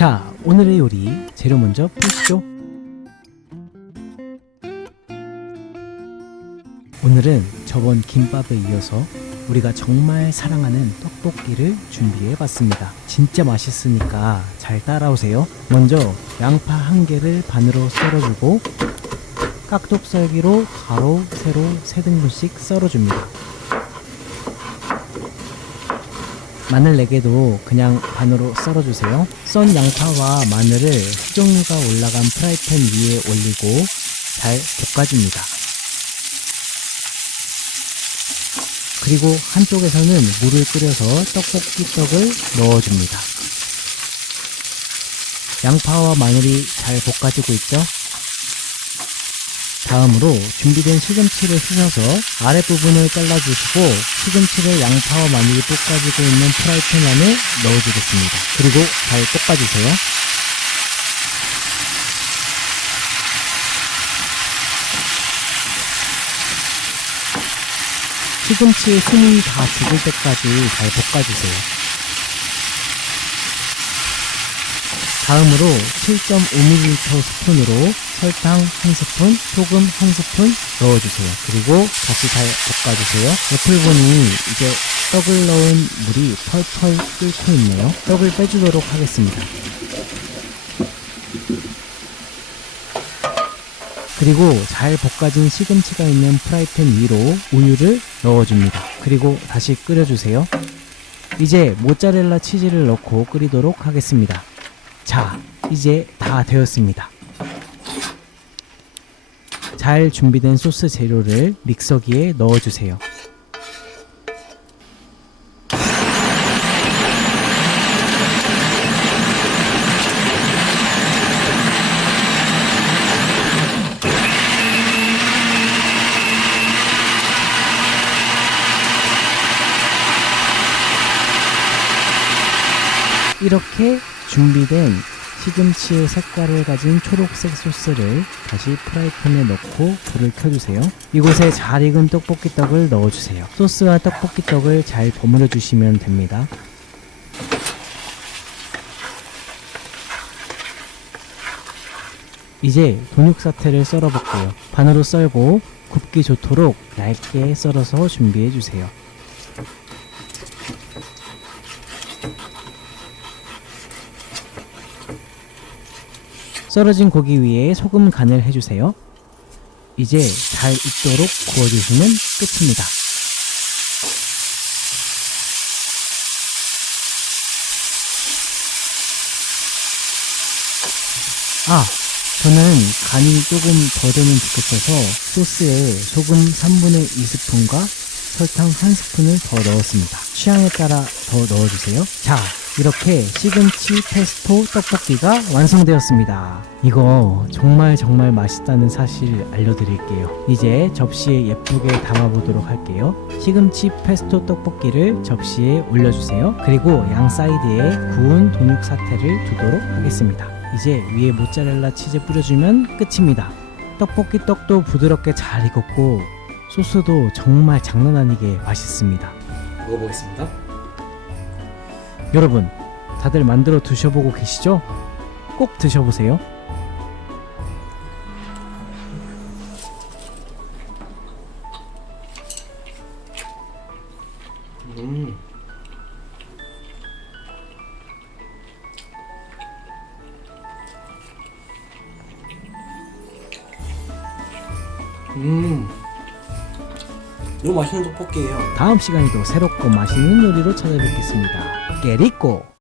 자, 오늘의 요리 재료 먼저 보시죠. 오늘은 저번 김밥에 이어서 우리가 정말 사랑하는 떡볶이를 준비해 봤습니다. 진짜 맛있으니까 잘 따라오세요. 먼저 양파 한 개를 반으로 썰어주고 깍둑 썰기로 가로, 세로 세 등분씩 썰어줍니다. 마늘 4개도 그냥 반으로 썰어주세요. 썬 양파와 마늘을 수정류가 올라간 프라이팬 위에 올리고 잘 볶아줍니다. 그리고 한쪽에서는 물을 끓여서 떡볶이 떡을 넣어줍니다. 양파와 마늘이 잘 볶아지고 있죠? 다음으로 준비된 시금치를 씻어서 아랫부분을 잘라주시고 시금치를 양파와 마늘이 볶아지고 있는 프라이팬 안에 넣어주겠습니다. 그리고 잘 볶아주세요. 시금치의 숨이 다 죽을 때까지 잘 볶아주세요. 다음으로 7.5ml 스푼으로 설탕 1스푼, 소금 1스푼 넣어주세요. 그리고 다시 잘 볶아주세요. 옆을 보니 이제 떡을 넣은 물이 펄펄 끓고 있네요. 떡을 빼주도록 하겠습니다. 그리고 잘 볶아진 시금치가 있는 프라이팬 위로 우유를 넣어줍니다. 그리고 다시 끓여주세요. 이제 모짜렐라 치즈를 넣고 끓이도록 하겠습니다. 자, 이제 다 되었습니다. 잘 준비된 소스 재료를 믹서기에 넣어주세요. 이렇게 준비된 시금치의 색깔을 가진 초록색 소스를 다시 프라이팬에 넣고 불을 켜주세요. 이곳에 잘 익은 떡볶이 떡을 넣어주세요. 소스와 떡볶이 떡을 잘 버무려 주시면 됩니다. 이제 돈육사태를 썰어볼게요. 반으로 썰고 굽기 좋도록 얇게 썰어서 준비해 주세요. 썰어진 고기 위에 소금 간을 해주세요. 이제 잘 익도록 구워주시면 끝입니다. 아, 저는 간이 조금 더 되면 좋겠어서 소스에 소금 3분의 2스푼과 설탕 1스푼을 더 넣었습니다. 취향에 따라 더 넣어주세요. 자, 이렇게 시금치 페스토 떡볶이가 완성되었습니다. 이거 정말 정말 맛있다는 사실 알려드릴게요. 이제 접시에 예쁘게 담아보도록 할게요. 시금치 페스토 떡볶이를 접시에 올려주세요. 그리고 양 사이드에 구운 돈육 사태를 두도록 하겠습니다. 이제 위에 모짜렐라 치즈 뿌려주면 끝입니다. 떡볶이 떡도 부드럽게 잘 익었고 소스도 정말 장난 아니게 맛있습니다. 먹어보겠습니다. 여러분, 다들 만들어 드셔보고 계시죠? 꼭 드셔보세요. 음. 음 너무 맛있는 떡볶이에요 다음 시간에도 새롭고 맛있는 요리로 찾아뵙겠습니다. Guerico.